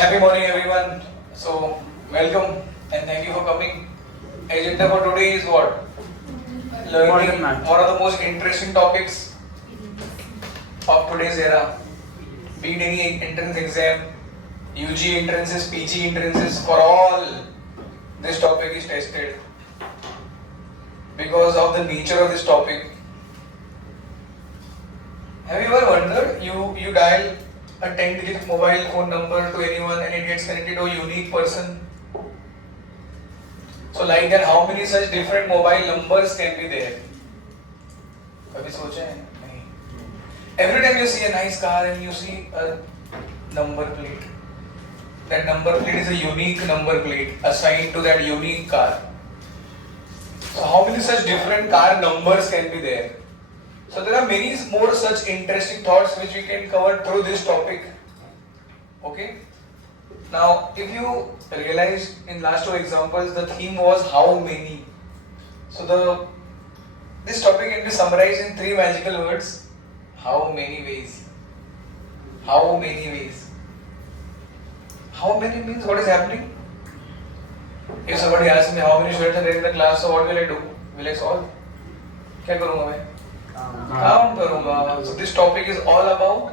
Happy morning, everyone. So, welcome and thank you for coming. Agenda for today is what? Learning one of the most interesting topics of today's era. Be it any entrance exam, UG entrances, PG entrances, for all this topic is tested. Because of the nature of this topic. Have you ever wondered? You dial a 10-digit mobile phone number to anyone and it gets connected to a unique person. So like that, how many such different mobile numbers can be there? कभी सोचा है? नहीं. Every time you see a nice car and you see a number plate, that number plate is a unique number plate assigned to that unique car. So how many such different car numbers can be there? So there are many more such interesting thoughts which we can cover through this topic. Okay? Now, if you realize in last two examples, the theme was how many. So this topic can be summarized in three magical words. How many ways? How many ways? How many means what is happening? If somebody asks me how many students are there in the class, so what will I do? Will I solve? क्या करूँगा मैं? Count करूँगा. So this topic is all about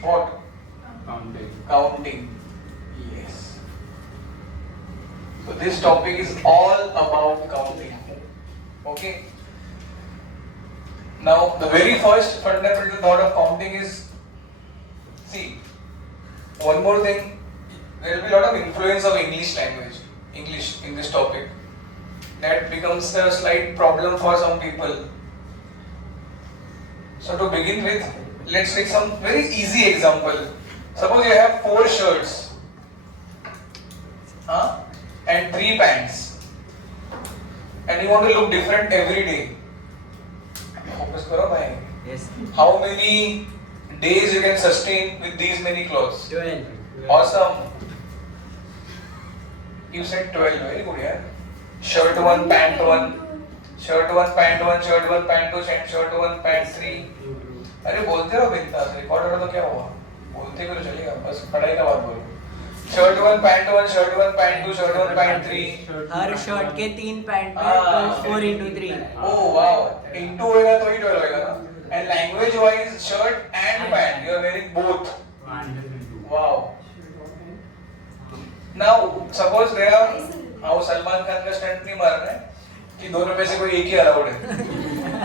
what? Counting. Yes. So this topic is all about counting. Okay. Now the very first fundamental thought of counting is, see, one more thing, there will be a lot of influence of English language, English in this topic. That becomes a slight problem for some people. So to begin with, let's take some very easy example. Suppose you have 4 shirts and 3 pants and you want to look different every day. Focus karo bhai. Yes. How many days you can sustain with these many clothes? 12. Awesome. You said 12, very good, yeah. Shirt 1, pant 1, shirt 1, pant 1, shirt 1, pant 2, shirt 1, pant 3. अरे बोलते रहो बिंदास, record करो तो क्या हुआ? बोलते भी तो चलेगा, बस पढ़ाई का बात बोलो. Shirt 1, pant 1, shirt 1, pant 2, shirt 1, pant 3. हर शर्ट के 3 पैंट पे 4 into 3. Oh wow, into होएगा तो ही 12 होएगा ना. And language wise, shirt and pant, you are wearing both. Wow. Now suppose there are, आओ सलमान खान का स्टंट नहीं मार रहे हैं कि दोनों में से कोई एक ही अलाउड है.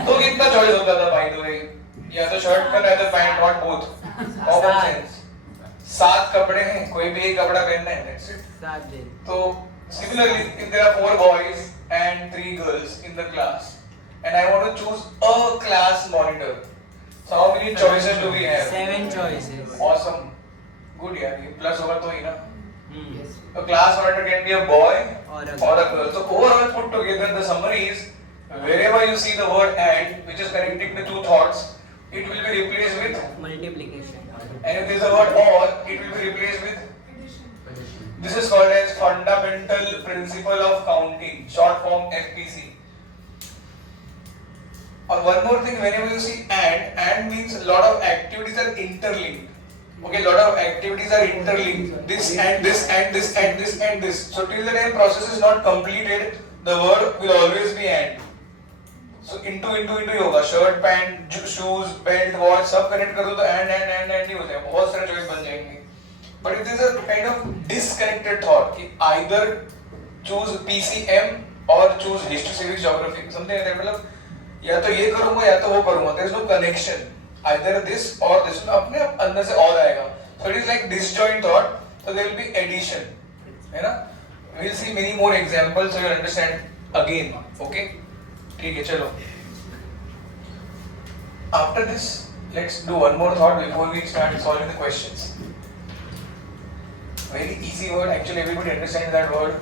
तो कितना चॉइस होता था भाई दो एक, या तो शर्ट का या तो pant, not both. Common sense. 7 कपड़े हैं, कोई भी एक कपड़ा पहनना है, दैट्स इट. 7 दिन. तो similarly, if there are 4 boys and 3 girls in the class, and I want to choose a class monitor, so how many choices do we have? 7 choices. Awesome. Good यार, ये प्लस होगा तो ही ना. A class monitor can be a boy or a girl. So overall put together, the summary is, wherever you see the word and, which is connecting the two thoughts, it will be replaced with Multiplication. and if there is a word or, it will be replaced with. This is called as fundamental principle of counting, short form FPC. And one more thing, whenever you see and means a lot of activities are interlinked. Okay, a lot of activities are interlinked. This and this and this and this and this. So till the time process is not completed, the word will always be and. So into ही होगा. Shirt, pant, shoes, belt, watch सब connect कर दो तो and ही हो जाएगा. बहुत सारे choice बन जाएंगे. But if there is a kind of disconnected thought कि either choose PCM or choose history, civics, geography, something like that, मतलब या तो ये करूँगा या तो वो करूँगा. There is no connection. Either this or this. अपने अंदर से और आएगा. So it is like disjoint thought. So there will be addition. है ना? We will see many more examples so you will understand again. Okay? ठीक है चलो. After this, let's do one more thought before we start solving the questions. Very easy word. Actually, everybody understands that word.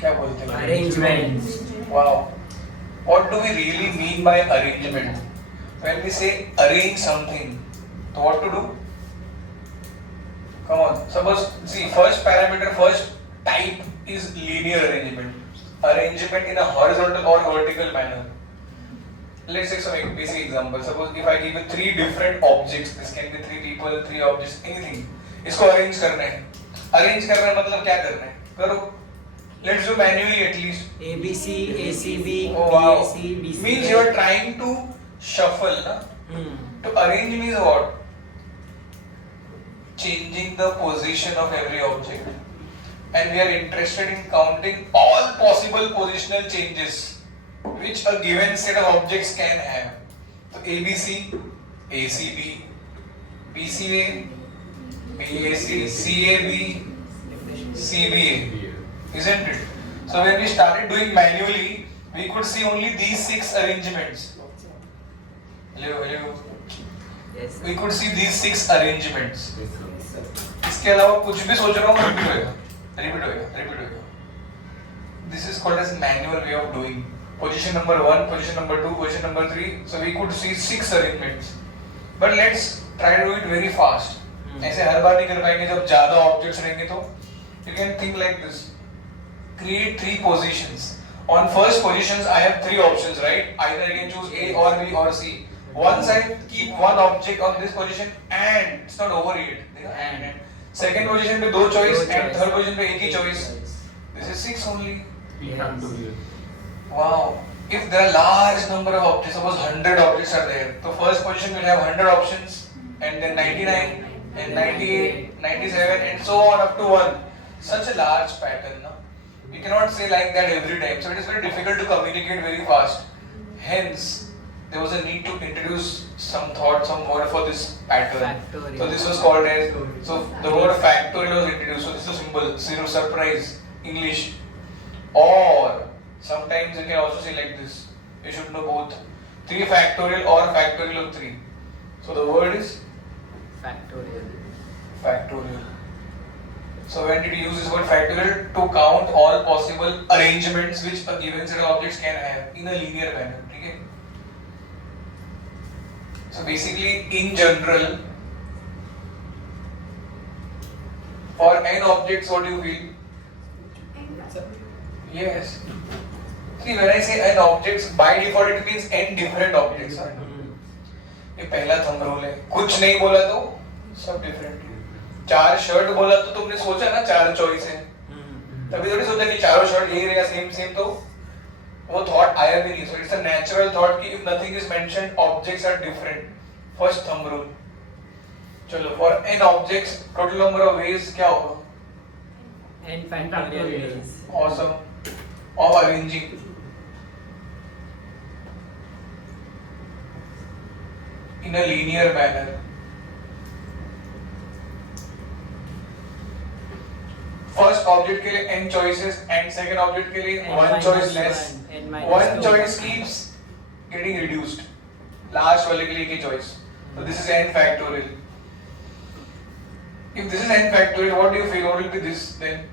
क्या बोलते हैं? Arrangements. Wow. What do we really mean by arrangement? When we say arrange something, so what to do? Come on. Suppose, see, first parameter, first type is linear arrangement. Arrangement in a horizontal or vertical manner. let's take some basic example. Suppose if I give you three different objects, this can be three people, three objects, anything. इसको arrange करना है. Arrange करना मतलब क्या करना है? करो. Let's do manually at least. ABC, ACB, Oh wow. BAC, BCA. Means you are trying to shuffle, na? To arrange means what? Changing the position of every object. And we are interested in counting all possible positional changes which a given set of objects can have. So ABC, ACB, BCA, BAC, CAB, CBA. Isn't it? So when we started doing manually, we could see only these 6 arrangements. Hello. Yes. We could see these 6 arrangements. इसके अलावा कुछ भी सोच रहा हूँ repeat होएगा. This is called as manual way of doing. Position number 1, position number 2, position number 3. So we could see 6 arrangements. But let's try to do it very fast. ऐसे हर बार नहीं कर पाएंगे जब ज़्यादा objects रहेंगे तो. You can think like this. Create 3 positions. On first positions, I have 3 options, right? Either I can choose A or B or C. Once I keep one object on this position and it's not over yet. And second position पे 2 choice and third position पे एक ही choice. This is 6 only. Wow. If there are large number of objects, suppose 100 objects are there, so first position will have 100 options and then 99 and 98, 97 and so on up to 1. Such a large pattern, no? You cannot say like that every time. So it is very difficult to communicate very fast. Hence, there was a need to introduce some thought, some word for this pattern. Factorial. So this was called as, so the word factorial was introduced. So this is a symbol, zero, surprise, English. Or sometimes you can also say like this. You should know both. 3 factorial or factorial of 3. So the word is Factorial. factorial. So when did you use this word factorial? To count all possible arrangements which a given set of objects can have in a linear manner. Okay? So basically, in general, for n objects, what do you feel? Yes. See, when I say n objects, by default it means n different objects. Huh? ये पहला thumb rule है. कुछ नहीं बोला तो सब different. 4 shirt बोला तो तुमने सोचा ना 4 चॉइस है. तभी थोड़ी सोचा कि चारों शर्ट यही रहेगा सेम तो वो थॉट आया भी नहीं. So it's a natural thought कि if nothing is mentioned, objects are different. First thumb rule. चलो, for n objects, total number of ways क्या होगा? And factorial ways. Awesome. Of arranging. In a linear manner. First object के लिए n choices and second object के लिए one choice less. One choice keeps getting reduced. Last वाले के लिए एक ही choice. So this is n factorial. If this is n factorial, what do you feel? What will be this then?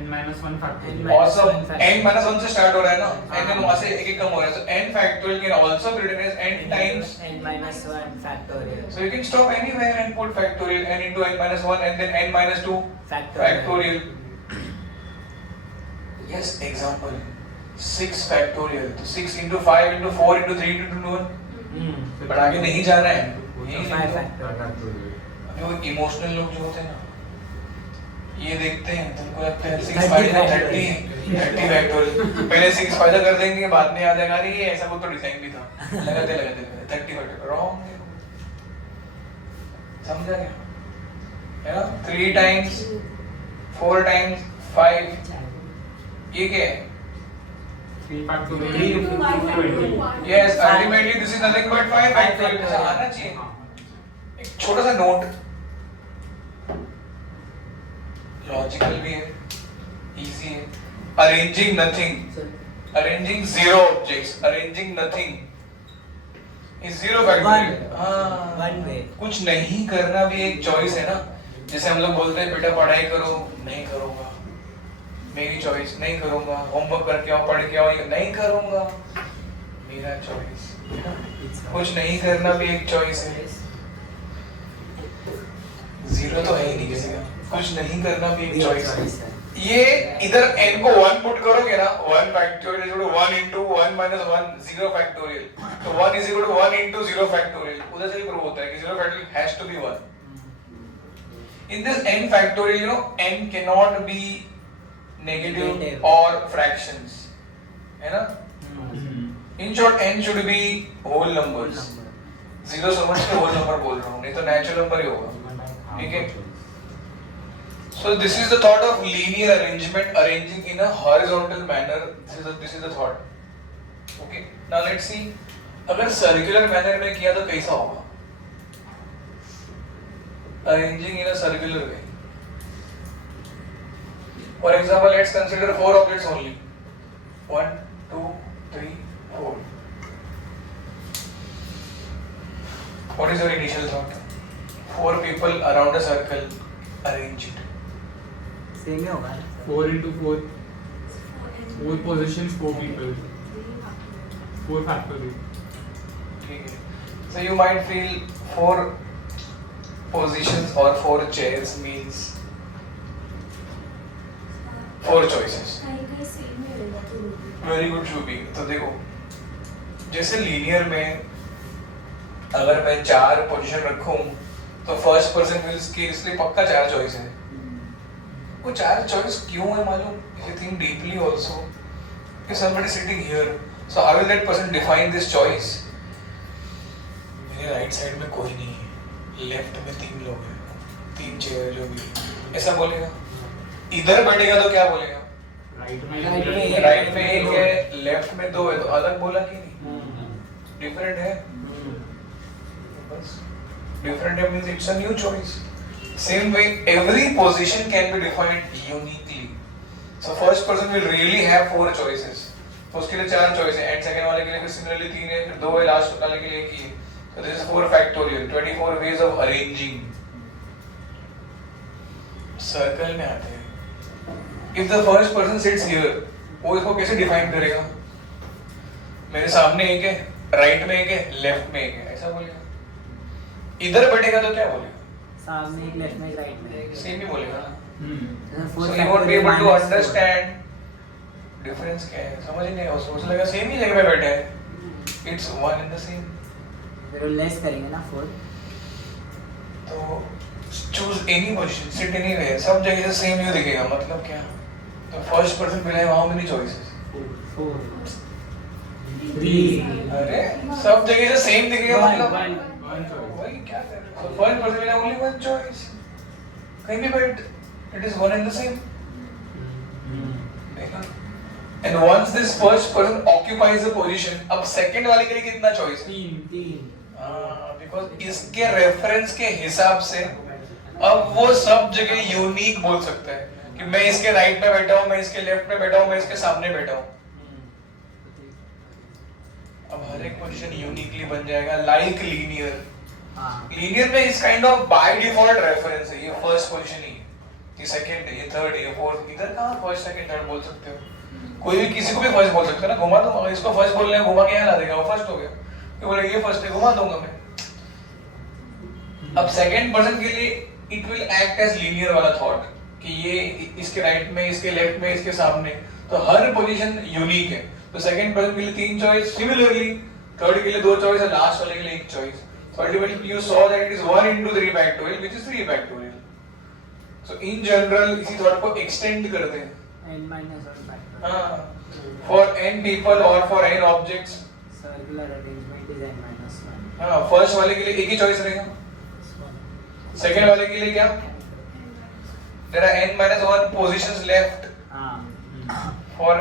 n-1 factorial. Awesome. n minus 1 से start हो रहा है ना? n वहाँ से एक कम हो रहा है. So n factorial can also be written as n times n minus 1 factorial. So you can stop anywhere and put factorial n into n minus 1 and then n minus 2 factorial. Yes, example. 6 factorial. So 6 into 5 into 4 into 3 into 1. But आगे नहीं जा रहा है. यही 5 देखो. factorial. जो emotional लोग जो होते हैं ना, ये देखते हैं तुमको लगता है 6 5 30 फैक्टोरियल. पहले 6 फायदा कर देंगे, बाद में याद आएगा अरे ये ऐसा कुछ तो डिजाइन भी था. लगाते 30 फैक्टोरियल रॉन्ग. समझा क्या? है ना? 3 टाइम्स 4 टाइम्स 5 ये क्या है? 3 factorial. Yes, ultimately this is nothing but 5 factorial. ऐसा आना चाहिए. एक छोटा सा नोट, लॉजिकल भी है, इजी है. Arranging nothing, arranging 0 objects, arranging nothing is 0 factorial. One way. कुछ नहीं करना भी एक चॉइस है ना. जैसे हम लोग बोलते हैं बेटा पढ़ाई करो, नहीं करूंगा, मेरी चॉइस, नहीं करूंगा. होमवर्क करके आओ, पढ़ के आओ, नहीं करूंगा, मेरा चॉइस. कुछ नहीं करना भी एक चॉइस है. 0 तो है ही नहीं किसी का. कुछ नहीं करना भी एक चॉइस है. ये इधर n को 1 पुट करोगे ना 1 factorial is equal to 1 into 1 minus 1 0 factorial तो 1 is equal to 1 into 0 factorial उधर से ही प्रूव होता है कि 0 factorial has to be 1 in this n factorial you know n cannot be negative or fractions है ना in short n should be whole numbers zero समझ के whole number बोल रहा हूँ नहीं तो natural number ही होगा ठीक है so this is the thought of linear arrangement arranging in a horizontal manner this is the thought okay now let's see अगर circular manner में किया तो कैसा होगा arranging in a circular way for example let's consider 4 objects only 1 2 3 4 what is your initial thought 4 people around a circle arrange it same ही होगा ना 4 into 4. 4 positions, 4 people. 4 factorial. ठीक है so you might feel 4 positions or 4 chairs means 4 choices very good Shubhi तो देखो जैसे linear में अगर मैं 4 पोजीशन रखूं तो फर्स्ट पर्सन विल्स के इसलिए पक्का 4 चॉइस है वो 4 चॉइस क्यों है मालूम if you think deeply also if somebody sitting here so how will that person define this choice मेरे राइट साइड में कोई नहीं है लेफ्ट में 3 लोग हैं 3 चेयर जो भी ऐसा बोलेगा इधर बैठेगा तो क्या बोलेगा राइट में एक है लेफ्ट में 2 है तो अलग बोला कि नहीं डिफरेंट है बस डिफरेंट है means it's a new choice same way every position can be defined uniquely so first person will really have 4 choices तो उसके लिए 4 choice है and second वाले के लिए फिर similarly 3 है फिर 2 है लास्ट वाले के लिए 1 ही है so this is 4 factorial 24 ways of arranging circle में आते हैं if the first person sits here वो इसको कैसे डिफाइन करेगा मेरे सामने एक है राइट में एक है लेफ्ट में एक है ऐसा बोलेगा इधर बैठेगा तो क्या बोलेगा सामने एक लेफ्ट में एक राइट में सेम ही बोलेगा ना so so you won't be able to understand difference क्या है समझ ही नहीं उसको उसे लगा सेम ही जगह पे बैठे हैं it's one and the same फिर लेस करेंगे ना 4 तो choose any position sit anywhere सब जगह से सेम ही दिखेगा मतलब क्या तो फर्स्ट पर्सन मिला है how many choices 3. अरे सब जगह से सेम दिखेगा मतलब One choice. वही क्या कर रहे हो फर्स्ट पर्सन मिला only one choice कहीं भी बैठ it is one and the same देखा and once this first person occupies a position अब सेकंड वाले के लिए कितना चॉइस है 3. बिकॉज़ इसके रेफरेंस के हिसाब से अब वो सब जगह यूनिक बोल सकता है कि मैं इसके राइट में बैठा हूं मैं इसके लेफ्ट में बैठा हूं मैं इसके सामने बैठा हूं अब हर एक पोजीशन यूनिकली बन जाएगा लाइक लीनियर लीनियर में इस kind of by default reference है ये फर्स्ट पोजीशन ही है ये सेकंड है ये थर्ड है ये फोर्थ इधर कहां फर्स्ट सेकंड थर्ड बोल सकते हो कोई भी किसी को भी फर्स्ट बोल सकता है ना घुमा दूंगा इसको फर्स्ट बोलने हैं घुमा के यहां ला देगा वो फर्स्ट हो गया कि बोले ये फर्स्ट है घुमा दूंगा मैं अब सेकंड पर्सन के लिए it will act as linear वाला थॉट कि ये इसके राइट में इसके लेफ्ट में इसके सामने तो हर पोजीशन यूनिक है तो सेकंड पर्सन के लिए 3 चॉइस सिमिलरली थर्ड के लिए 2 चॉइस और लास्ट वाले के लिए 1 choice so ultimately you saw that it is 1 into 3 factorial which is 3 factorial so in general इसी थॉट को एक्सटेंड करते हैं n minus 1 factor for n people or for n objects circular arrangement is n minus 1 हाँ first वाले के लिए एक ही choice रहेगा सेकंड वाले के लिए क्या there are n minus 1 positions left for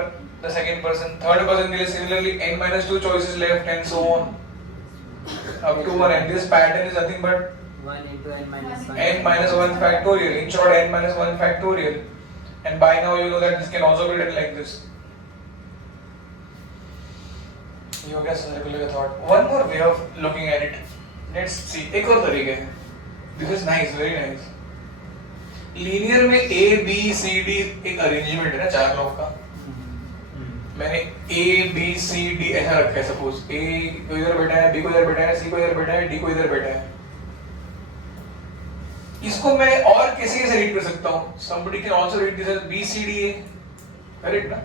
the second person third person के लिए similarly n minus 2 choices left and so on up to 1 and this pattern is nothing but 1 into n minus 1 n minus 1 factorial in short n minus 1 factorial and by now you know that this can also be written like this ये हो गया circular thought one more way of looking at it let's see एक और तरीका है this is nice very nice linear में a b c d एक arrangement है ना 4 लोग का मैंने a b c d ऐसा रखा है सपोज a को इधर बैठा है b को इधर बैठा है c को इधर बैठा है d को इधर बैठा है इसको मैं और किसी से रीड कर सकता हूँ. Somebody can also read this as B C D A. Correct ना?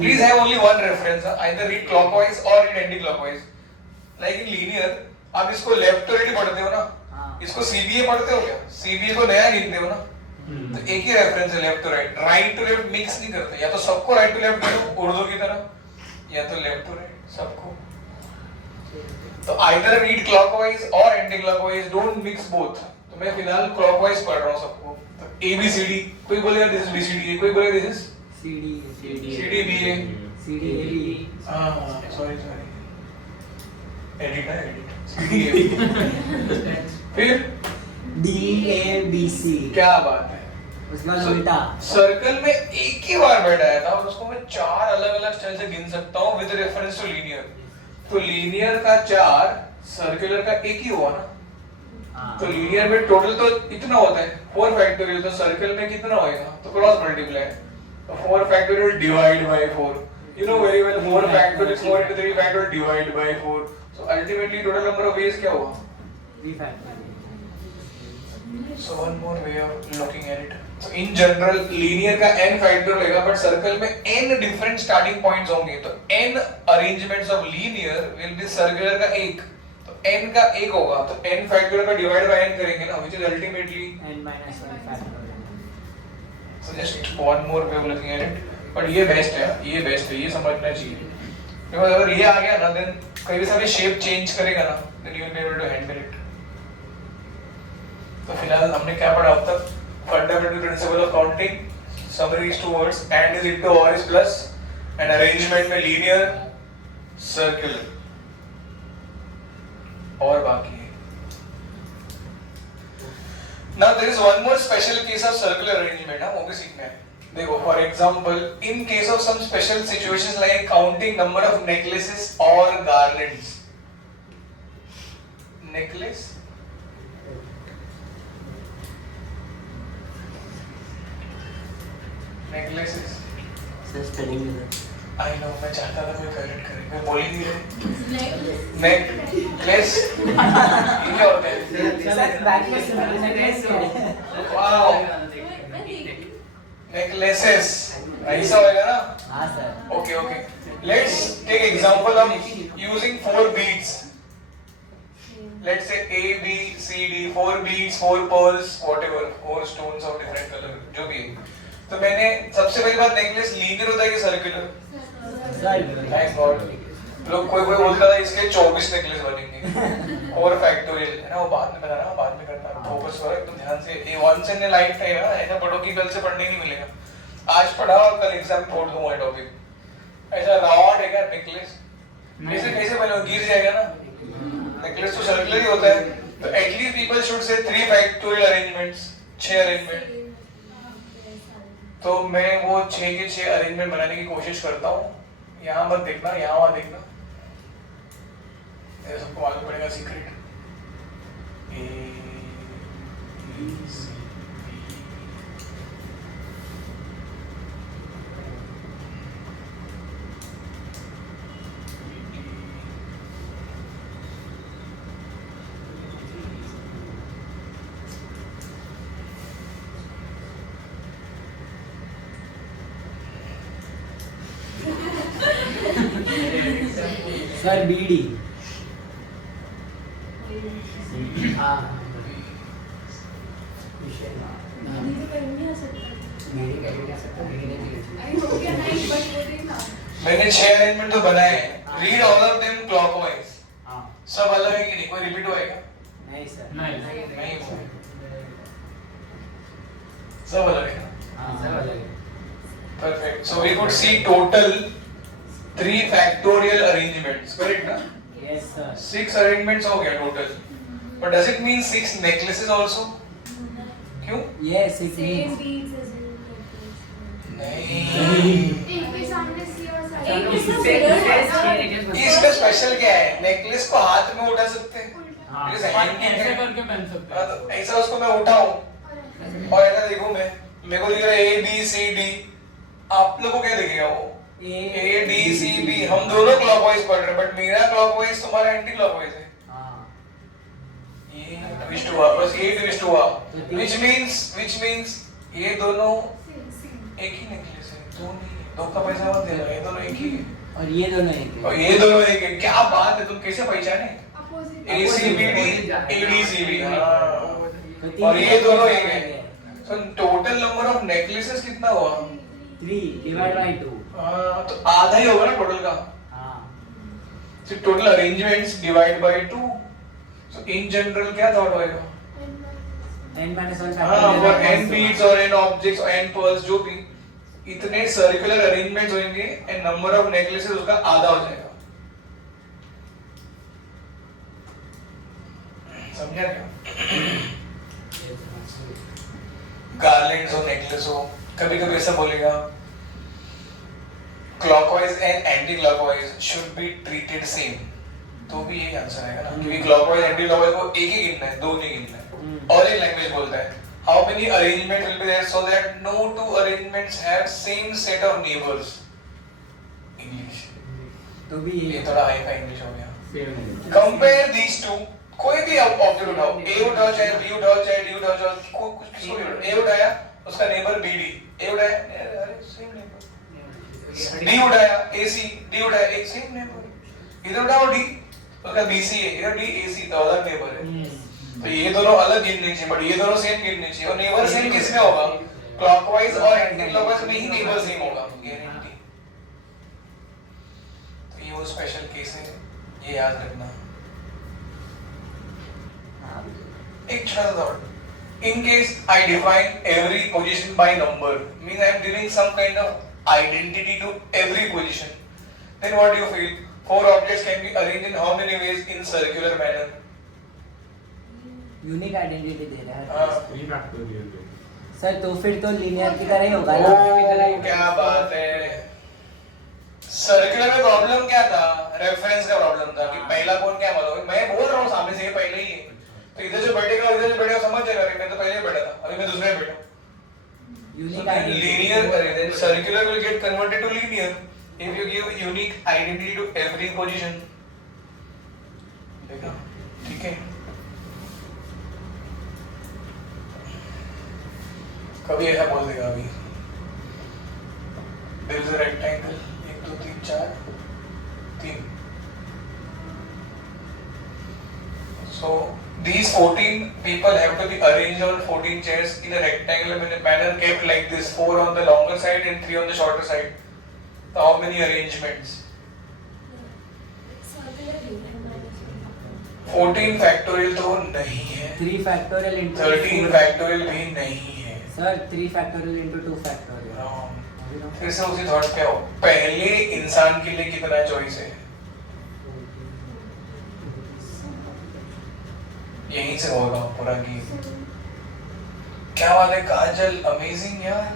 Please have only one reference. Either read clockwise or read anti-clockwise. Like in linear, आप इसको लेफ्ट टू राइट पढ़ते हो ना? इसको CBA पढ़ते हो क्या? CBA को नया लिखते हो ना? तो एक ही रेफरेंस है left to right. Right to left mix नहीं करते. या तो सबको राइट टू लेफ्ट करो उर्दू की तरह, या तो लेफ्ट टू राइट सबको. तो आइदर रीड क्लॉकवाइज और anti clockwise, don't mix both. तो मैं फिलहाल क्लॉकवाइज पढ़ रहा हूँ सबको. तो ABCD, कोई बोलेगा दिस इज BCD, कोई बोलेगा दिस इज CDBA. हाँ सॉरी एडिट है CDA. फिर DABC. क्या बात है. उसका उल्टा सर्कल में एक ही बार बैठाया था और उसको मैं 4 अलग-अलग स्टाइल से गिन सकता हूँ विद रेफरेंस टू लीनियर. तो लीनियर का 4, सर्कुलर का एक ही हुआ ना. तो लीनियर में टोटल तो इतना होता है 4 फैक्टोरियल. तो सर्कल में कितना होएगा? तो क्रॉस मल्टीप्लाई. तो 4 factorial divide by 4. You know very well 4 factorial 4 into 3 factorial divide by 4. So ultimately total number of ways क्या हुआ? 3 factorial. So one more way of looking at it. So in general linear का n factorial होगा, but circle में n different starting points होंगे. तो n arrangements of linear will be circular का 1. तो n का 1 होगा. तो n factorial का divide by n करेंगे ना, which is ultimately n minus 1 factorial. So just one more way of looking at it. But ये बेस्ट है, ये समझना चाहिए. Because अगर ये आ गया ना, then कई भी सारे शेप चेंज करेगा ना, then you will be able to handle it. तो फिलहाल हमने क्या पढ़ा अब तक? Fundamental principle of counting, summary is 2 words, and is into or is plus, and arrangement में linear, circular. और बाकी है. Now there is one more special case of circular arrangement, वो भी सीखना है. देखो, for example, in case of some special situations like counting number of necklaces or garlands. Necklace, necklaces. Sir, spelling is I know, मैं चाहता था कोई correct करे, मैं बोल ही नहीं रहा. Necklace, ये क्या होता है? Wow. Necklaces, ऐसा होगा ना? हाँ sir. Okay. Let's take example of using 4 beads. Let's say A, B, C, D, 4 beads, 4 pearls, whatever, 4 stones of different color, जो भी है. तो मैंने सबसे पहली बात नेकलेस लीनियर होता है कि सर्कुलर? Thank God. लोग कोई बोलता था इसके 24 नेकलेस बनेंगे और फैक्टोरियल है ना, वो बाद में बताना, बाद में करना. फोकस करो एकदम ध्यान से. ये वंस इन लाइफ टाइम है ना, ऐसा पढ़ो कि कल से पढ़ने नहीं मिलेगा. आज पढ़ा और कल एग्जाम छोड़ दूंगा ये टॉपिक. ऐसा राउंड है क्या नेकलेस? कैसे बने, गिर जाएगा ना. नेकलेस तो सर्कुलर ही होता है. तो at least people should say 3 factorial arrangements, 6 arrangement. तो मैं वो 6 के 6 अरेंजमेंट बनाने की कोशिश करता हूँ. यहाँ मत देखना, यहाँ वहाँ देखना, ये सबको मालूम पड़ेगा secret. A, B, C, Sir, BD. हाँ. मैंने 6 अरेंजमेंट तो बनाए हैं. Read all of them clockwise. सब अलग है कि नहीं? कोई रिपीट होएगा? नहीं सर. नहीं हुआ. सब अलग है. हाँ सर अलग है. Perfect. So we could see total 3 factorial arrangements, correct ना? Yes sir. 6 arrangements हो गया total. But does it mean 6 necklaces also? क्यों? Yes, it Same means. beads as in necklace. नहीं. एक के सामने C और साइड. एक एक के के सामने इसका स्पेशल क्या है? नेकलेस को हाथ में उठा सकते हैं. हाँ. Because hanging ऐसे है. करके पहन सकते हाँ, हैं. तो ऐसा उसको मैं उठाऊं और ऐसा देखूं मैं, मेरे को दिख रहा है A B C D. आप लोगों को क्या दिखेगा वो? A D C B. हम दोनों क्लॉकवाइज पढ़ रहे हैं, बट मेरा क्लॉकवाइज तुम्हारा एंटी क्लॉकवाइज है. हाँ. ये ट्विस्ट हुआ, बस ये ट्विस्ट हुआ, which means ये दोनों एक ही नेकलेस है, दो नहीं है, दो का पैसा मत देना, ये दोनों एक ही है, और ये दोनों एक और है। ये दोनों एक है। क्या बात है, तुम कैसे पहचाने? अपोजिट ACBD ADCB, तो तीन और ये दोनों एक है। है। So total number of necklaces कितना हुआ? 3 divided by 2। तो आधा ही होगा ना टोटल का। हाँ। So total arrangements divide by 2. So in general क्या thought होएगा? n-1 हाँ, for n factorial beads और n objects और n pearls जो भी इतने circular arrangements होंगे and number of necklaces उसका आधा हो जाएगा। समझा क्या? गार्लैंड्स हो, नेकलेस हो, कभी कभी ऐसा बोलेगा clockwise and anti clockwise should be treated same, तो भी यही आंसर आएगा ना, क्योंकि क्लॉकवाइज एंटी क्लॉकवाइज को एक ही गिनना है, दो नहीं गिनना है। और एक लैंग्वेज बोलता है how many arrangement will be there so that no two arrangements have same set of neighbours. English तो भी ये थोड़ा हाई फाई इंग्लिश हो गया। Same. कंपेयर दीस टू, कोई भी ऑब्जेक्ट उठाओ, ए उठाओ चाहे बी उठाओ चाहे डी उठाओ चाहे कुछ किसको भी उठाओ, ए उठाया उसका नेबर बी डी, ए उठाया अरे सेम नेबर, डी उठाया ए सी, डी उठाया एक सेम नेबर, इधर उठाओ डी उसका बी सी है, इधर डी ए सी तो अलग नेबर है। तो ये दोनों अलग गिनने चाहिए बट ये दोनों सेम गिनने चाहिए। और नेबर सेम किसमें होगा? क्लॉकवाइज और एंटी क्लॉकवाइज में ही नेबर सेम होगा, गारंटी। तो ये वो स्पेशल केस है, ये याद रखना। एक छोटा सा thought, in case I define every position by number, means I am giving some kind of identity to every position, then what do you feel? 4 objects can be arranged in how many ways in circular manner? Unique identity दे रहा है। हाँ। 3 factorial है। Sir तो फिर तो linear की तरह ही होगा ना। ओह क्या बात है। सर्कुलर में प्रॉब्लम क्या था? रेफरेंस का प्रॉब्लम था कि पहला कौन क्या मालूम। मैं बोल रहा हूँ सामने से ये पहले ही है, तो इधर जो बैठेगा उधर जो बैठेगा समझ जाएगा, मैं तो पहले बैठा था, अभी मैं दूसरे में बैठा। यूनिक Linear करे, then circular will get converted to linear if you give unique identity to every position. देखा? ठीक है। कभी ऐसा बोल देगा अभी there is a rectangle 1 2 3 4 3, so these 14 people have to be arranged on 14 chairs in a rectangular manner kept like this, 4 on the longer side and 3 on the shorter side. So how many arrangements? 14 factorial तो नहीं है, 3 factorial into 13 factorial भी नहीं है। Sir 3 factorial into 2 factorial. फिर से उसी thought पे आओ, पहले इंसान के लिए कितना चॉइस है? यहीं से होगा पूरा गेम। क्या बात है काजल, अमेजिंग यार।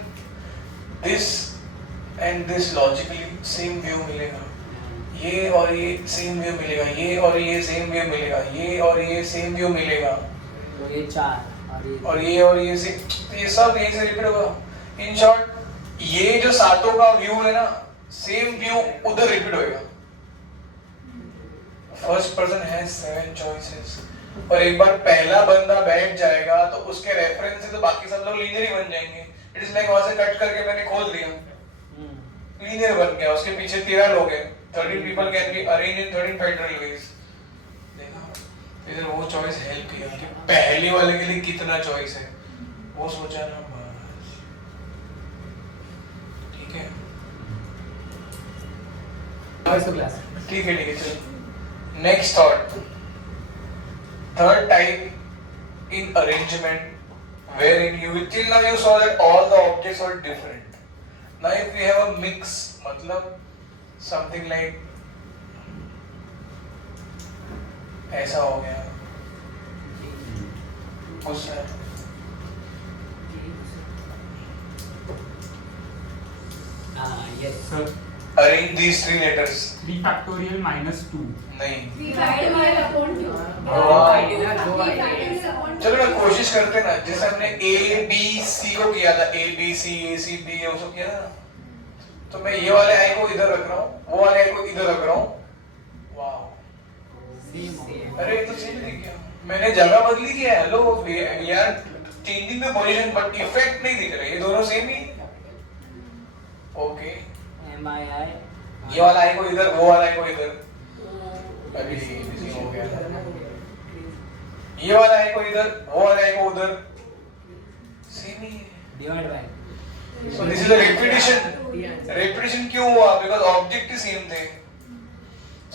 This and this logically same view मिलेगा, ये और ये सेम व्यू मिलेगा, ये और ये सेम व्यू मिलेगा, ये और ये सेम व्यू मिलेगा, तो ये 4 और ये सेम, तो ये सब यहीं से रिपीट होगा। इन शॉर्ट ये जो सातों का व्यू है ना, सेम व्यू उधर रिपीट होएगा। फर्स्ट पर्सन हैज 7 चॉइसेस, और एक बार पहला बंदा बैठ जाएगा तो उसके रेफरेंस से तो बाकी सब लोग लीनियर ही बन जाएंगे। इट इज लाइक वहां से कट करके मैंने खोल दिया, लीनियर बन गया, उसके पीछे 13 लोग हैं, 13 people can be arranged in 13 factorial ways। देखा, इधर वो चॉइस हेल्प किया कि पहले वाले के लिए कितना चॉइस है वो सोचा ना, बस ठीक है। ठीक है चलो next thought, third type in arrangement wherein you till now you saw that all the objects were different. Now if we have a mix, मतलब something like ऐसा हो गया, गुस्सा yes Sir, arrange these 3 letters 3 factorial minus 2. नहीं। चलो ना कोशिश करते हैं ना, जैसे हमने A B C को किया था, A B C A C B ये सब किया था ना, तो मैं ये वाले आई को इधर रख रहा हूँ, वो वाले आई को इधर रख रहा हूँ। वाह, अरे ये तो सेम दिख गया। मैंने जगह बदली की है, hello we are changing the position but effect नहीं दिख रहा, ये दोनों सेम ही। ओके MII ये वाला आई को इधर, वो वाला आई को इधर, अभी मिसिंग हो गया। ये वाला आई को इधर, वो वाला आई को उधर, सेम ही है। Divide by So this is a repetition. Repetition क्यों हुआ? Because object ही same थे।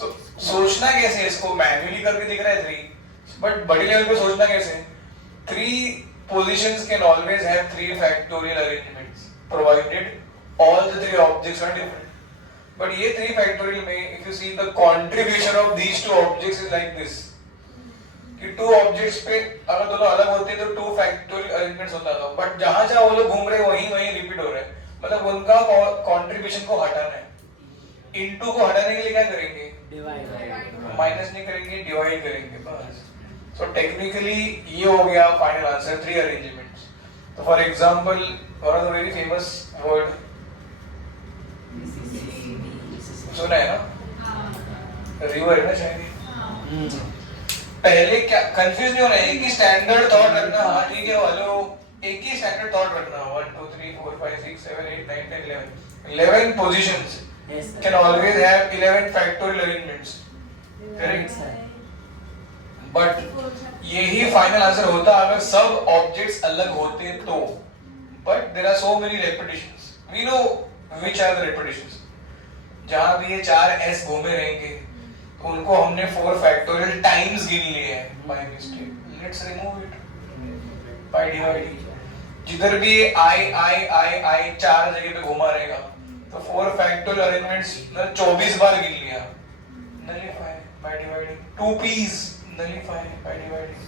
So सोचना कैसे है इसको? मैन्युअली करके दिख रहा है 3, but बड़ी लेवल पे सोचना कैसे? 3 positions can always have 3 factorial arrangements, provided all the 3 objects are different. But ये 3 factorial में, if you see the contribution of these 2 objects is like this. कि 2 ऑब्जेक्ट्स पे अगर दोनों अलग होते तो 2 फैक्टोरियल अरेंजमेंट्स होता था, बट जहां जहां वो लोग घूम रहे वहीं वहीं रिपीट हो रहे हैं, मतलब उनका कंट्रीब्यूशन को हटाना है। इनटू को हटाने के लिए क्या करेंगे? डिवाइड बाय माइनस नहीं करेंगे, डिवाइड करेंगे बस। सो टेक्निकली ये हो गया फाइनल आंसर, 3 अरेंजमेंट्स। तो for example one of the very famous word सुना है ना, रिवर है ना शायद। पहले क्या कंफ्यूज नहीं होना, एक ही स्टैंडर्ड थॉट रखना। हाँ ठीक है वालों, एक ही स्टैंडर्ड थॉट रखना। 1 2 3 4 5 6 7 8 9 10 11 11 positions can always have 11 factorial arrangements, correct? But यही फाइनल आंसर होता अगर सब ऑब्जेक्ट्स अलग होते तो। But there are so many repetitions. We know which are the repetitions. जहाँ भी ये 4 S घूमे रहेंगे तो उनको हमने 4 फैक्टोरियल टाइम्स गिन लिए हैं by mistake. Let's remove it by dividing. जिधर भी I 4 जगह पे घुमा रहेगा तो 4 फैक्टोरियल अरेंजमेंट्स 24 बार गिन लिया, nullify by dividing. 2 P's nullify by dividing.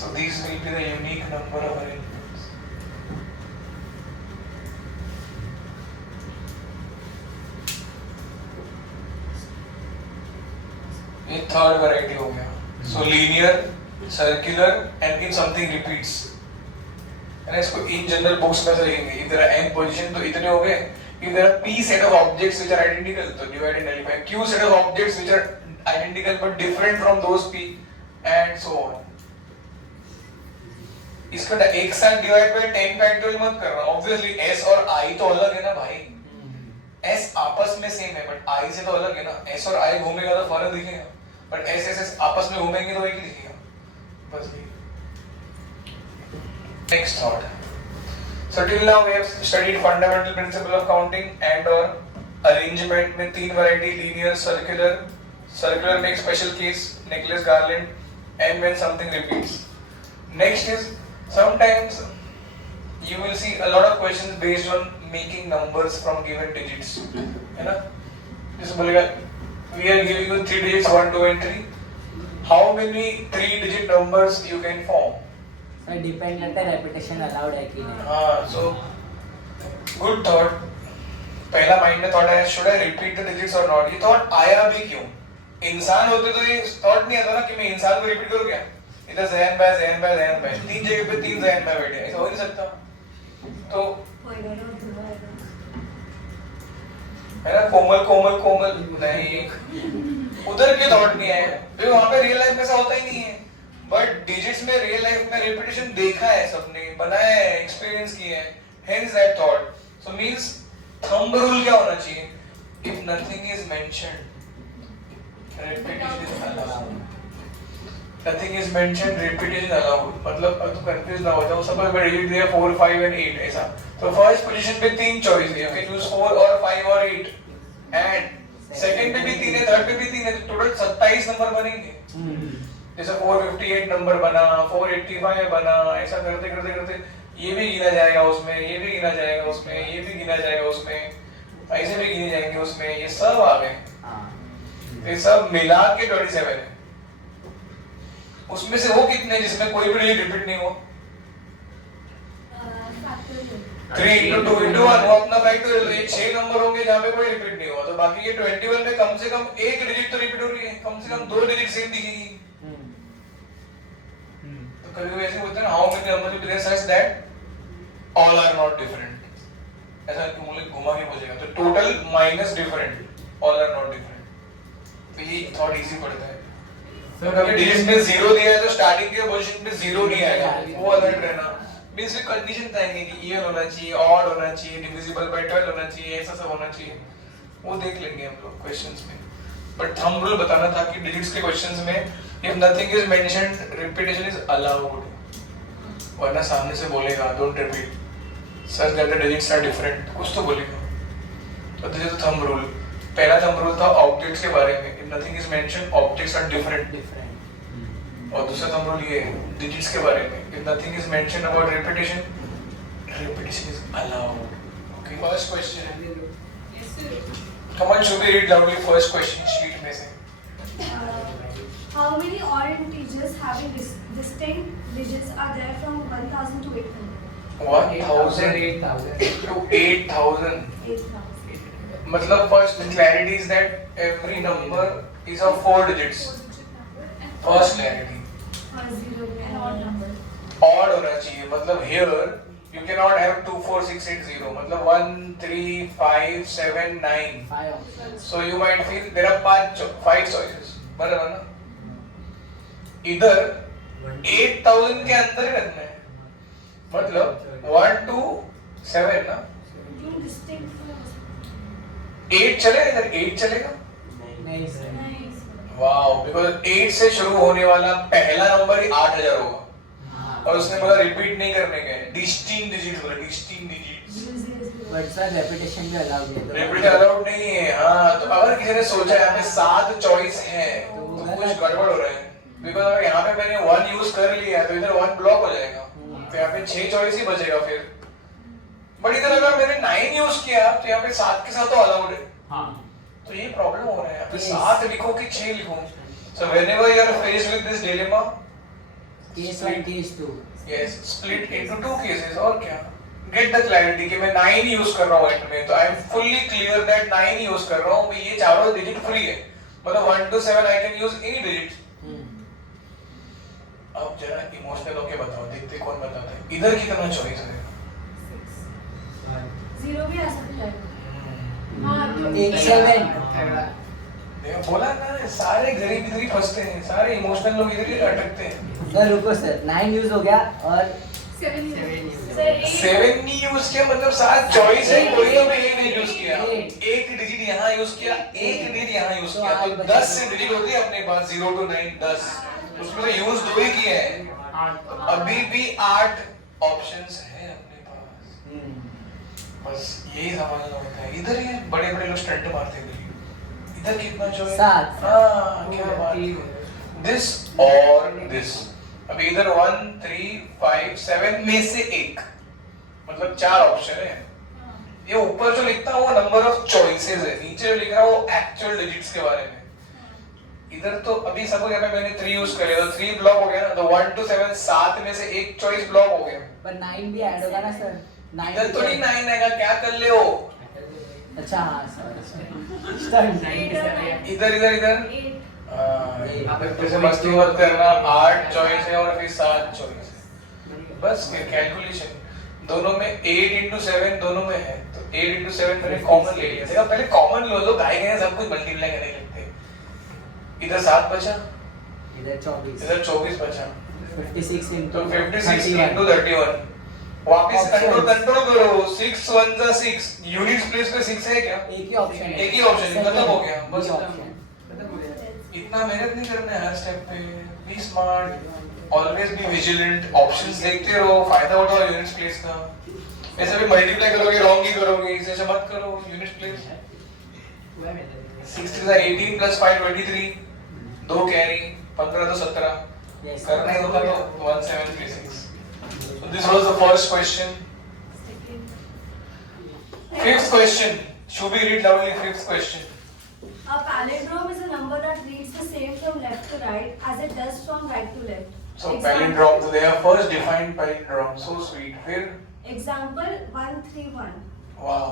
So these will be the unique number of arrangements. ये थर्ड वैरायटी हो गया। So linear, circular and if something repeats, है ना। इसको इन जनरल बुक्स में से लिखेंगे। If there are n position तो इतने हो गए। If there are p set of objects which are identical तो divide and nullify. q set of objects which are identical but different from those p and so on. इसको एक साथ divide by 10 factorial मत करना। Obviously s और i तो अलग है ना भाई। s आपस में सेम है बट i से तो अलग है ना। s और i घूमेगा तो फर्क दिखेगा, बट s आपस में घूमेंगे तो एक ही दिखेगा बस। Next thought. So till now we have studied fundamental principle of counting and or arrangement में 3 variety, linear, circular. Circular में एक special case, necklace, garland, and when something repeats. Next is sometimes you will see a lot of questions based on making numbers from given digits, है ना। जैसे बोलेगा we are giving you 3 digits 1 2 and 3. How many 3 digit numbers you can form? Sir depend करता है repetition allowed है कि नहीं। हाँ, so good thought. पहला माइंड में थॉट आया should I repeat the digits or not? ये थॉट आया भी क्यों? इंसान होते तो ये थॉट नहीं आता ना कि मैं इंसान को रिपीट करूँ क्या? इधर ज़हन बाय 3 जगह पे 3 ज़हन बाय बैठे, ऐसा हो नहीं सकता। तो है ना, कोमल नहीं, उधर के थॉट नहीं आए क्योंकि वहाँ पे रियल लाइफ में ऐसा होता ही नहीं है। बट डिजिट्स में रियल लाइफ में रिपीटेशन देखा है सबने, बनाया है, एक्सपीरियंस किया है, hence that thought. So means thumb rule क्या होना चाहिए? If nothing is mentioned repetition is allowed. Nothing is mentioned, repetition allowed. मतलब अब तो कंफ्यूज ना हो जाओ। सपोज मैं डिजिट दिया 4 5 and 8 ऐसा, तो फर्स्ट पोजीशन पे 3 चॉइस है, यू कैन चूज 4 और 5 और 8 एंड सेकंड पे भी 3 है, थर्ड पे भी 3 है, तो टोटल 27 नंबर बनेंगे। जैसे 458 नंबर बना, 485 बना, ऐसा करते करते करते ये भी गिना जाएगा उसमें, ये भी गिना जाएगा उसमें, ये भी गिना जाएगा उसमें, ऐसे भी गिने जाएंगे उसमें, ये सब आ गए। ये सब मिला के 27 है। उसमें से वो कितने जिसमें कोई भी डिजिट रिपीट नहीं हुआ? 3 into 2 into 1 वो अपना फैक्टोरियल। तो ये 6 नंबर होंगे जहाँ पे कोई रिपीट नहीं हुआ, तो बाकी ये 21 में कम से कम एक डिजिट तो रिपीट हो रही है, कम से कम 2 डिजिट सेम दिखेगी। तो कभी ऐसे बोलते हैं ना, how many numbers you place such that all are not different, ऐसा तुम लोग घुमा के पूछेगा तो total minus different, all are not different. तो ये थोड़ा इजी पड़ता है। Sir, तो अगर डिजिट में 0 दिया है तो स्टार्टिंग के पोजीशन में 0 नहीं आएगा, वो अलर्ट रहना। मींस ये कंडीशन आएंगे कि इवन होना चाहिए, ऑड होना चाहिए, डिविजिबल बाय 12 होना चाहिए, ऐसा सब होना चाहिए, वो देख लेंगे हम लोग क्वेश्चंस में। बट थंब रूल बताना था कि डिजिट्स के क्वेश्चंस में if nothing is mentioned repetition is allowed, वरना सामने से बोलेगा don't repeat sir that the digits are different, कुछ तो बोलेगा। तो this is the thumb rule. पहला थंब रूल था ऑब्जेक्ट्स के बारे में, if nothing is mentioned objects are different. और दूसरा थंब रूल ये डिजिट्स के बारे में, if nothing is mentioned about repetition, repetition is allowed. Okay, first question, come on Shubhi, read loudly first question sheet में से। How many odd integers having distinct digits are there from 1000 to 800? 1000 to 8000। 8000. मतलब first clarity is that every number is of 4 digits। First clarity। Zero and odd number. Odd होना चाहिए, मतलब here you cannot have 2 4 6 8 0, मतलब 1 3 5 7 9। 5 options. So you might feel there are 5 choices, बराबर ना? इधर 8000 के अंदर ही रखना है, मतलब 1 2 7 ना, क्यों distinct? 8 चलेगा, इधर 8 चलेगा। नहीं सर। Nice. वाओ, बिकॉज़ 8 से शुरू होने वाला पहला नंबर ही 8000 होगा, और उसने बोला रिपीट नहीं करने का है, डिस्टिंक्ट डिजिट बोला, distinct digits. 0 0 0. But sir repetition भी अलाउड है। रिपीट अलाउड नहीं है। हाँ, तो अगर किसी ने सोचा यहाँ पे 7 चॉइस है तो कुछ गड़बड़ हो रहा है, बिकॉज़ अगर यहाँ पे मैंने 1 यूज कर लिया तो इधर 1 ब्लॉक हो जाएगा, तो यहाँ पे 6 चॉइस ही बचेगा फिर। बट इधर अगर मैंने 9 यूज किया तो यहाँ पे 7 के साथ तो अलाउड है। हाँ। तो ये प्रॉब्लम हो रहा है, यहाँ पे 7 लिखो कि 6 लिखो। So whenever you are faced with this dilemma, case 1 case 2। yes, split into 2 cases, और क्या, get the clarity कि मैं 9 यूज कर रहा हूँ एंड में, तो I am fully clear that 9 use कर रहा हूँ, ये चारों डिजिट फ्री है, मतलब 1 to 7 I can use any digit. अब जरा इमोशनल होके बताओ, देखते कौन बताता है, इधर कितना चॉइस है? 0 भी आ सकता है। हाँ, तो 1 7। देखो बोला ना, सारे गरीब इधर ही फंसते हैं, सारे इमोशनल लोग इधर ही अटकते हैं। सर रुको सर, 9 यूज हो गया और 7 Sir, 7 नहीं यूज किया, मतलब 7 चॉइस है, कोई तो मैं 1 नहीं यूज किया, 1 डिजिट यहाँ यूज किया, 1 डिजिट यहाँ यूज किया, तो 10 डिजिट होती है अपने पास, 0 to 9 10, उसमें तो यूज 2 ही किए हैं, अभी भी 8 ऑप्शंस है अपने पास। बस यही समझना होता है। इधर ही बड़े बड़े लोग स्टंट मारते हैं, इधर कितना चॉइस? 7। हाँ, क्या बात है, दिस और दिस। अब इधर 1 3 5 7 में से एक, मतलब 4 ऑप्शन है। ये ऊपर जो लिखता है वो नंबर ऑफ चॉइसेस है, नीचे जो लिख रहा है वो एक्चुअल डिजिट्स के बारे में। इधर तो अभी सब यहाँ पे मैंने 3 यूज करे तो 3 ब्लॉक हो गया ना, तो 1 to 7 7 में से एक चॉइस ब्लॉक हो गया। पर 9 भी ऐड होगा ना सर? 9 इधर तो नहीं 9 आएगा, क्या कर ले हो? अच्छा हाँ सर। इधर इधर इधर 8. जैसे मस्ती मत करना, 8 चॉइस है और फिर 7 चॉइस है, बस फिर कैलकुलेशन दोनों में 8 into 7 दोनों में है, तो 8 into 7 मैंने कॉमन ले लिया। देखा, पहले कॉमन लो, लोग गाय गए सब कुछ मल्टीप्लाई करने लगते हैं। इधर 7 बचा, इधर 24। इधर 24 बचा, 56 तो into 56 31। into 31। वापस कंट्रोल करो, 6 1 जा 6, यूनिट्स प्लेस पे 6 है क्या? एक ही ऑप्शन है। एक ही ऑप्शन, खत्म हो गया, बस एक ऑप्शन। इतना मेहनत नहीं करना है हर स्टेप पे। Be smart, always be vigilant, options देखते रहो, फायदा उठाओ यूनिट्स प्लेस का। ऐसे भी मल्टीप्लाई करोगे रॉन्ग ही करोगे, इसे मत करो यूनिट्स प्लेस। 6 3 18 plus 5 23, 2 कैरी, 15 तो 17, Yes. करना ही होता तो 1736। So this was the first question. Fifth question, Shubhi, read loudly fifth question. A palindrome is a number that reads the same from left to right as it does from right to left. So palindrome, so they are first defined palindrome, so sweet. फिर Example 131. wow,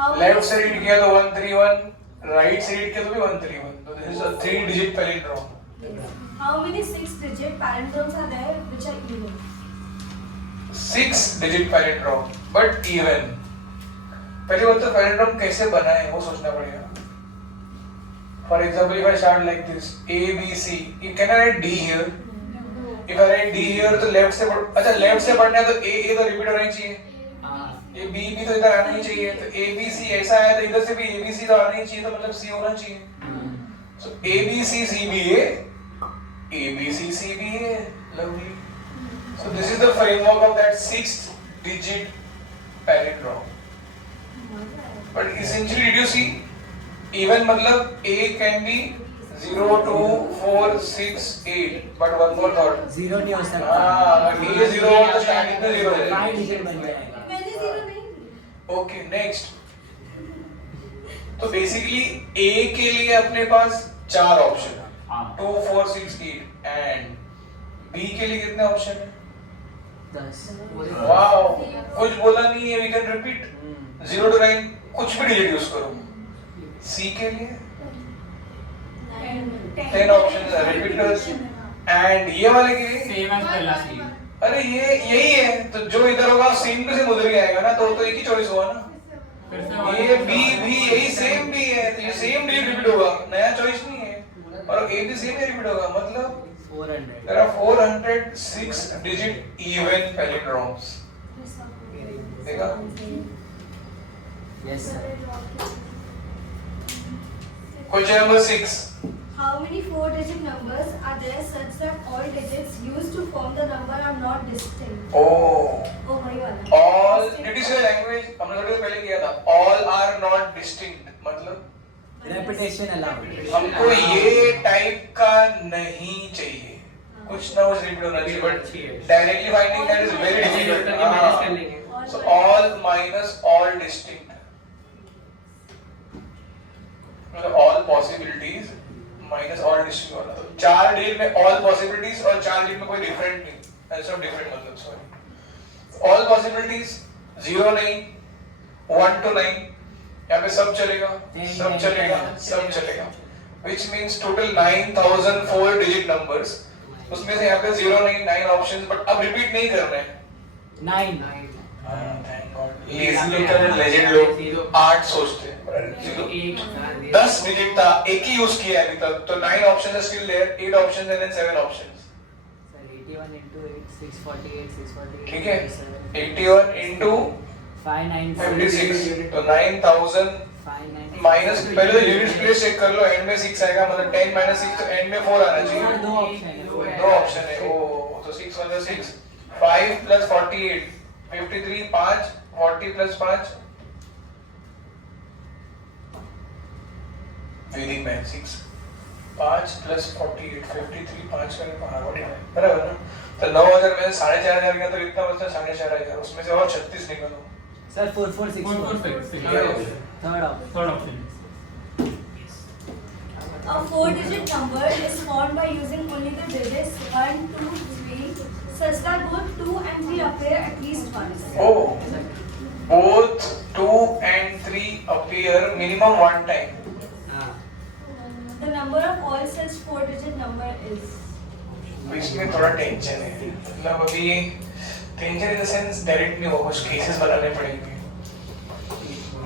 How left से read किया तो 131, right से read किया तो भी 131. So this is a 3-digit palindrome. Yes. How many 6-digit palindromes are there which are even? 6-digit palindrome, but even. पहली बात तो palindrome कैसे बना है वो सोचना पड़ेगा। For example, if I start like this, A, B, C, can I write D here? If I write D here, तो left से अच्छा left से पढ़ना है तो A तो repeat होना ही चाहिए. ये B भी तो इधर आना ही चाहिए. तो A, B, C ऐसा है तो इधर से भी A, B, C तो आना ही चाहिए. तो मतलब C होना चाहिए. So A, B, C, C, B, A, A, B, C, C, B, A. Lovely. So this is the framework of that 6-digit palindrome. But essentially, did you see? Even मतलब A can be 0, 2, 4, 6, 8. But one more thought. 0 नहीं हो सकता. हाँ, A 0 हो तो starting में 0 है. 5 digit बन जाएगा. मैंने 0 नहीं. Okay, next. तो basically A के लिए अपने पास 4 ऑप्शन है. 2, 4, 6, 8. And B के लिए कितने ऑप्शन है? 10. Wow, कुछ बोला नहीं है. We can repeat. 0 to 9 कुछ भी डिजिट यूज करो. C के लिए 10 ऑप्शंस है. रिपीटर्स. एंड ये वाले के लिए Same as पहला scene. अरे ये यही है. तो जो इधर होगा सेम टू सेम उधर ही आएगा ना. तो एक ही चॉइस हुआ ना. फिर से ये B भी यही सेम भी है. तो ये सेम डिजिट रिपीट होगा. नया चॉइस नहीं है. और A भी सेम ही रिपीट होगा. मतलब 400. there are 406 digit even palindromes. देखा? Yes sir. Question number 6. How many 4-digit numbers are there such that all digits used to form the number are not distinct? Oh. Oh वही वाला. All, did you say language? हमने थोड़ी देर पहले किया था. All are not distinct. मतलब Repetition allowed. हमको ये टाइप का नहीं चाहिए. कुछ ना कुछ रिपीट होना चाहिए. But directly finding that is very difficult. So all minus all distinct. मतलब all possibilities minus all distinct होना. तो 4 डिजिट में all possibilities और 4 डिजिट में कोई different नहीं. ऐसा different मतलब sorry. All possibilities 0 नहीं, 1 to 9 यहाँ पे सब चलेगा, सब चलेगा, सब चलेगा. Which means total 9004 digit numbers. उसमें से यहाँ पे 0 नहीं, 9 options. But अब repeat नहीं करना है. 9. Thank God. Lazy little legend लोग 8 सोचते हैं. 10 डिजिट था, एक ही यूज किया है अभी तक. तो 9 options are still there, 8 options and then 7 options. Sir 81 into 8 648 648. ठीक है. 81 into 596. 56. तो 9000 माइनस पहले तो यूनिट प्लेस चेक कर लो. एंड में 6 आएगा मतलब 10 minus 6 तो एंड में 4 आना चाहिए. दो ऑप्शन है. दो ऑप्शन है. ओ तो 6 1 6. 5 plus 48 53. 5 40 plus 5 वैदिक मैथ 6. 5 plus 48 53. 5 का 5 बराबर ना. तो 9000 में 4500 गया तो इतना बचता 4500. उसमें से और 36 निकालो. Sir 4464. 446. Third option. A 4-digit number is formed by using only the digits 1, 2, 3 such that both 2 and 3 appear at least once. Oh, both 2 and 3 appear minimum one time. The number of all such 4-digit number is. इसमें थोड़ा tension है. मतलब अभी tension in the sense direct नहीं होगा. कुछ cases बनाने पड़ेंगे.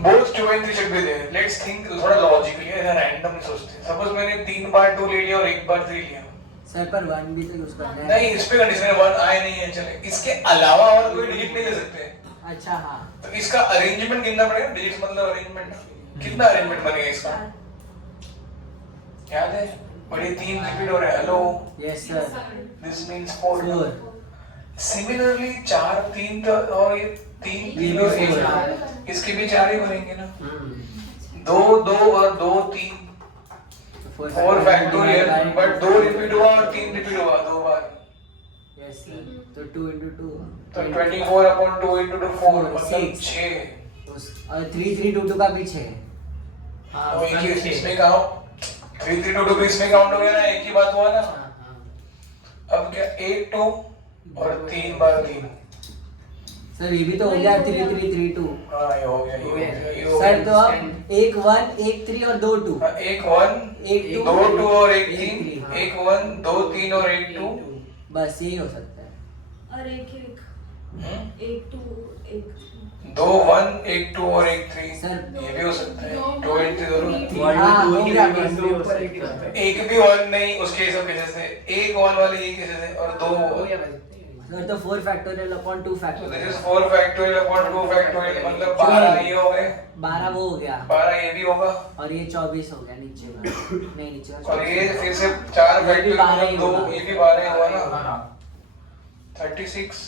Both 2 and 3 should be there. Let's think थोड़ा लॉजिकली. ऐसा रैंडम नहीं सोचते. सपोज मैंने 3 बार 2 ले लिया और 1 बार 3 लिया. सर पर 1 भी तो यूज करना है. नहीं इस पे कंडीशन है 1 आए नहीं है. चले इसके अलावा और कोई डिजिट नहीं ले सकते. अच्छा हाँ. तो इसका अरेंजमेंट कितना पड़ेगा. डिजिट्स मतलब अरेंजमेंट. कितना अरेंजमेंट बनेगा इसका याद है. बड़े 3 रिपीट हो रहे हैं. Hello. Yes sir. This means 4. 4. Similarly 4 3 और ये 3 और 1 इसके भी 4 ही बनेंगे ना. 2 2 और 2 3 4 फैक्टोरियल. बट 2 रिपीट हुआ और 3 रिपीट हुआ 2 बार. Yes sir. तो 2 into 2. तो 24 upon 2 into 2 4 मतलब 6. और 3 3 2 2 का भी 6. हाँ एक ही इसमें काउंट 3 3 2 2 भी इसमें काउंट हो गया ना. एक ही बात हुआ ना. अब क्या 8 2 और 3 बार 3. सर ये भी तो हो गया 3 3 3 2. हाँ ये हो गया. ये हो सर गया. तो अब 1 1 1 3 और 2 2. एक 1 एक 2 2 2 और एक 3. हाँ. एक 1 2 3 और एक 2. बस यही हो सकता है. और एक 1 2 1 दो 1, एक 2 और एक 3, सर, ये भी हो सकता है 2 and 3 दोनों हाँ, हो गया बस। एक भी 1 नहीं उसके सब केसेस से, एक 1 वाले ये केसेस है और दो सर तो 4 factorial upon 2 so this factorial is 4 factorial upon 2 factorial मतलब 12 ये हो गए, 12 वो हो गया 12 ये भी होगा और ये 24 हो गया नीचे वाला। नहीं नीचे वाला और ये फिर से 4 ये भी 12 ही factorial दो होगा। ये भी 12 हुआ ना 36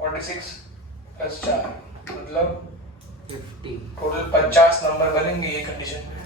46 प्लस 4 मतलब 50। टोटल 50 नंबर बनेंगे ये कंडीशन में।